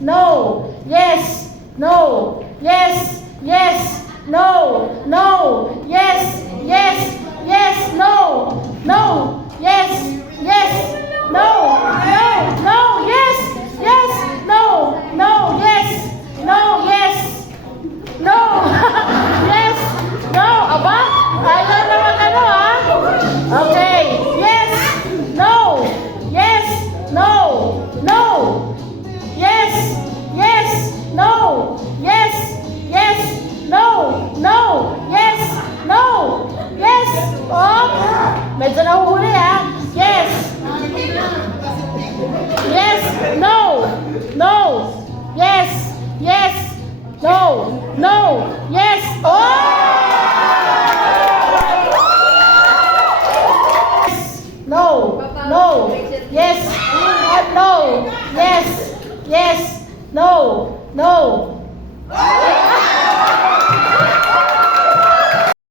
no, yes, no, yes, yes, no, no, yes, yes, yes, no, no, yes, yes, no, no, no, yes, yes, no, no, yes, no, yes, no, yes, no, aba, ayaw naman ano ha? Okay, yes, no, yes, no, no, yes, yes, no, yes, yes, no, no, yes, no, yes, oh, medyo nahuhuli ha, yes, yes, no, no, yes, yes, no, no, yes, oh! No, no, yes, no, yes, yes, no, no,